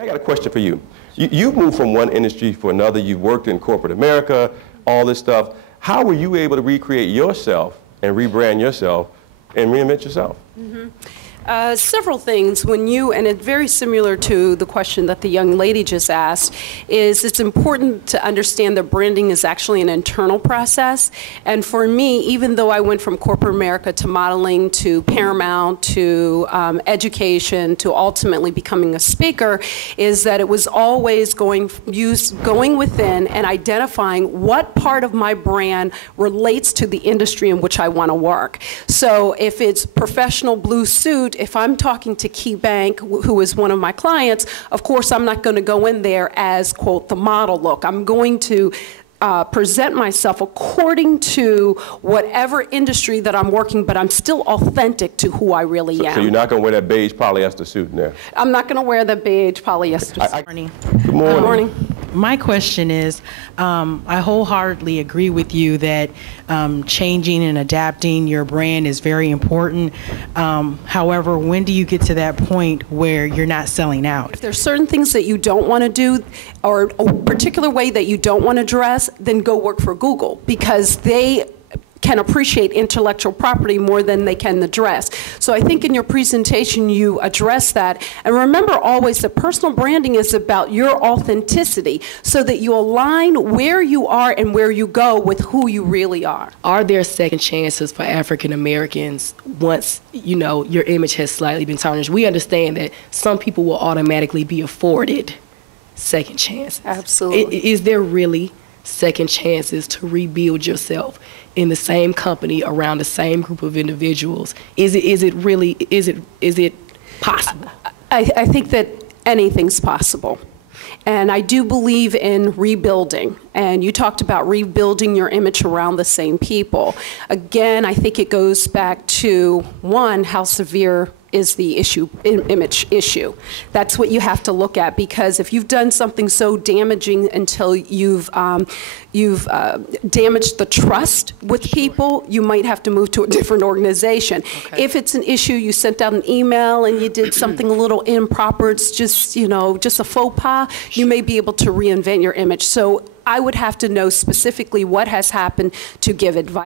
I got a question for you. You've moved from one industry for another. You've worked in corporate America, all this stuff. How were you able to recreate yourself and rebrand yourself and reinvent yourself? Several things. And it's very similar to the question that the young lady just asked, is it's important to understand that branding is actually an internal process. And for me, even though I went from corporate America to modeling to Paramount to education to ultimately becoming a speaker, is that it was always going within and identifying what part of my brand relates to the industry in which I want to work. So if it's professional blue suit, if I'm talking to KeyBank, who is one of my clients, of course I'm not going to go in there as, quote, the model look. I'm going to present myself according to whatever industry that I'm working, but I'm still authentic to who I really am. So you're not going to wear that beige polyester suit in there? I'm not going to wear the beige polyester suit. Good morning. Good morning. Good morning. My question is, I wholeheartedly agree with you that changing and adapting your brand is very important. However, when do you get to that point where you're not selling out? If there's certain things that you don't want to do, or a particular way that you don't want to dress, then go work for Google, because they can appreciate intellectual property more than they can the dress. So I think in your presentation you address that. And remember always that personal branding is about your authenticity, so that you align where you are and where you go with who you really are. Are there second chances for African Americans once, you know, your image has slightly been tarnished? We understand that some people will automatically be afforded second chances. Absolutely. Is there really second chances to rebuild yourself in the same company around the same group of individuals? Is it possible? I think that anything's possible. And I do believe in rebuilding. And you talked about rebuilding your image around the same people. Again, I think it goes back to, one, how severe is the image issue. That's what you have to look at, because if you've done something so damaging until you've damaged the trust with people, you might have to move to a different organization. Okay. If it's an issue, you sent out an email and you did something a little improper, it's just, you know, just a faux pas, you may be able to reinvent your image. So I would have to know specifically what has happened to give advice.